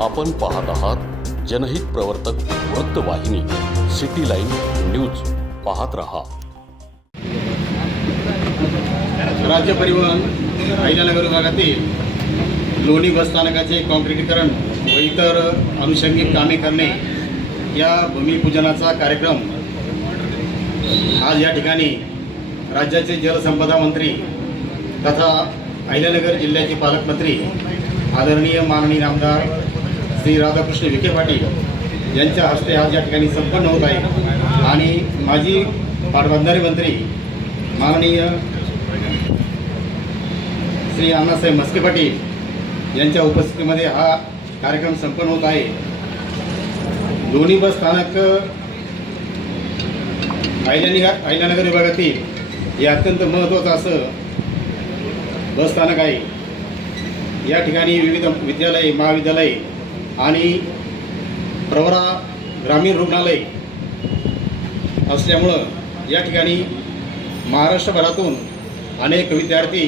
आपण पाहत आहात जनहित प्रवर्तक वृत्तवाहिनी सिटी लाईन न्यूज. पाहत रहा. राज्य परिवहन अहिल्यानगर विभागातील लोणी बस स्थानकाचे काँक्रिटीकरण व इतर अनुषंगिक कामे करणे या भूमिपूजनाचा कार्यक्रम आज या ठिकाणी राज्याचे जलसंपदा मंत्री तथा अहिल्यानगर जिल्ह्याचे पालकमंत्री आदरणीय माननीय आमदार श्री राधाकृष्ण विखे पाटील यांच्या हस्ते आज या ठिकाणी संपन्न होत आहे. आणि माजी पाटबंधारे मंत्री माननीय श्री अण्णासाहेब म्हस्के पाटील यांच्या उपस्थितीमध्ये हा कार्यक्रम संपन्न होत आहे. लोणी बस स्थानक अहिल्यानगर विभागातील हे अत्यंत महत्त्वाचं असं बस स्थानक आहे. या ठिकाणी विविध विद्यालय, महाविद्यालय आणि प्रवरा ग्रामीण रुग्णालय असल्यामुळं या ठिकाणी महाराष्ट्रभरातून अनेक विद्यार्थी,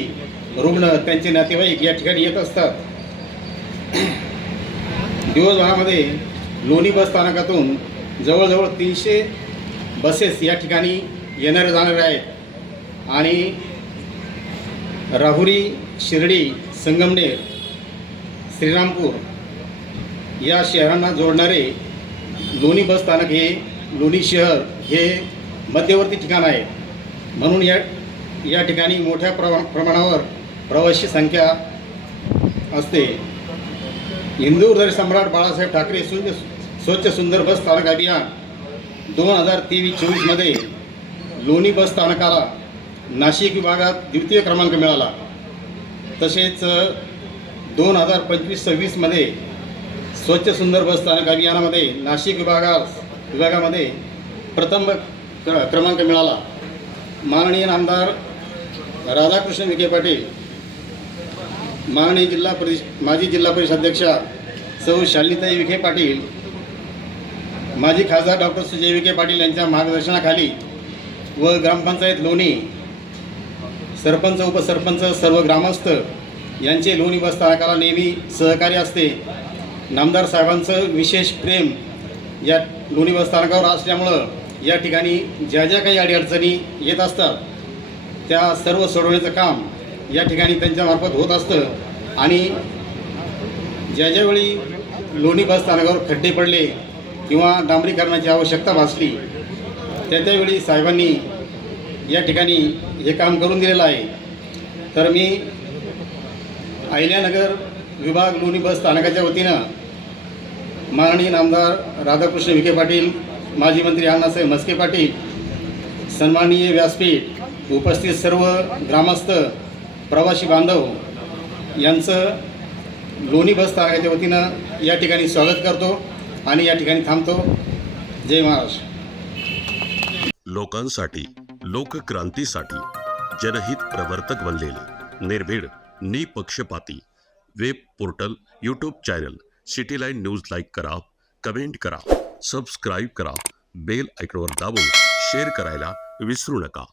रुग्ण, त्यांचे नातेवाईक या ठिकाणी येत असतात. दिवसभरामध्ये लोणी बस स्थानकातून जवळजवळ 300 बसेस या ठिकाणी येणारे जाणारे आहेत. आणि राहुरी, शिर्डी, संगमनेर, श्रीरामपूर या शहरांना जोडणारे लोणी बस स्थानक हे लोणी शहर हे मध्यवर्ती ठिकाण आहे. म्हणून या ठिकाणी मोठ्या प्रमाणावर प्रवासी संख्या असते. हिंदू हृदय सम्राट बाळासाहेब ठाकरे स्वच्छ सुंदर बस स्थानक अभियान 2023-24 मध्ये लोणी बस स्थानकाला नाशिक विभागात द्वितीय क्रमांक मिळाला. तसेच 2025-26 मध्ये स्वच्छ सुंदर बस स्थानक अभियानामध्ये नाशिक विभागामध्ये प्रथम क्रमांक मिळाला. माननीय आमदार राधाकृष्ण विखे पाटील, माननीय माजी जिल्हा परिषद अध्यक्षा सौ शालिनीताई विखे पाटील, माजी खासदार डॉक्टर सुजय विखे पाटील यांच्या मार्गदर्शनाखाली व ग्रामपंचायत लोणी, सरपंच, उपसरपंच, सर्व ग्रामस्थ यांचे लोणी बस स्थानकाला नेहमी सहकार्य असते. नामदार साहेबांचं विशेष प्रेम या लोणी बस स्थानकावर असल्यामुळं या ठिकाणी ज्या ज्या काही अडीअडचणी येत असतात त्या सर्व सोडवण्याचं काम या ठिकाणी त्यांच्यामार्फत होत असतं. आणि ज्या ज्यावेळी लोणी बस स्थानकावर खड्डे पडले किंवा डांबरीकरणाची आवश्यकता भासली त्यावेळी साहेबांनी या ठिकाणी हे काम करून दिलेलं आहे. तर मी अहिल्यानगर विभाग लोणी बस स्थानकाच्या वतीनं माननीय आमदार राधाकृष्ण विखे पाटील, माजी मंत्री अण्णासाहेब म्हस्के पाटील, सन्माननीय व्यासपीठ, उपस्थित सर्व ग्रामस्थ, प्रवासी बांधव यांचं लोणी बस स्थानकाच्या वतीनं या ठिकाणी स्वागत करतो आणि या ठिकाणी थांबतो. जय महाराष्ट्र. लोकांसाठी, लोकक्रांतीसाठी जनहित प्रवर्तक बनलेले, निर्भीड, निपक्षपाती web portal, YouTube channel city line news like करा, कमेंट करा, सबस्क्राईब करा, बेल आयकॉनवर दाबून शेअर करायला विसरू नका.